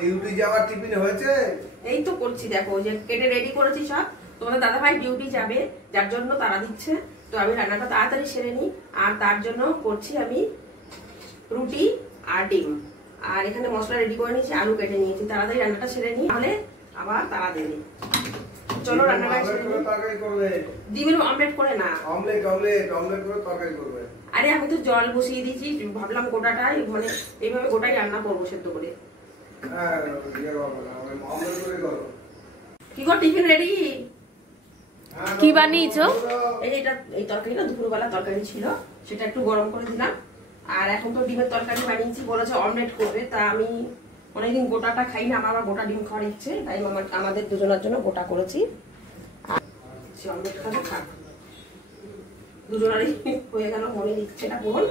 Duty যাওয়ার tiffin হয়েছে? এই তো করছি, দেখো যে কেটে রেডি করেছি সব। তোমাদের দাদা ভাই ডিউটি যাবে, যার জন্য তারা দিচ্ছে। তো আমি রান্নাটা তাড়াতাড়ি সেরে নিই, আর তার জন্য করছি আমি রুটি আর ডিম। আর এখানে মশলা রেডি করে নিয়েছি, আলু কেটে নিয়েছি। তাড়াতাড়ি রান্নাটা সেরে নিই, তাহলে আবার তারা দেবে। চলো রান্নাটা সেরে নিই। তরকারি করবে? ডিমের অমলেট করে না, অমলেট অমলেট অমলেট করে তরকারি করবে। আরে আমি তো জল বসিয়ে দিয়েছি, ভাবলাম গোটাটাই মানে এইভাবে গোটাই রান্না করবো সেদ্ধ করে। হ্যাঁ অমলেট করে করো। কি গো, টিফিন রেডি? কি বানিয়েছো? এই তরকারিটা দুপুরবেলা তরকারি ছিল, সেটা একটু গরম করে দিলাম। আর এখন তো ডিমের তরকারি বানিয়েছি, বলেছে অমলেট করবে। তা আমি অনেকদিন গোটাটা খাই না, আমার আবার গোটা ডিম খাওয়ার ইচ্ছে, তাই আমাদের দুজনের জন্য গোটা করেছি। আর অমলেট খাবে, খাক, দুজনেরই হয়ে গেল। মনে ইচ্ছেটা পূরণ।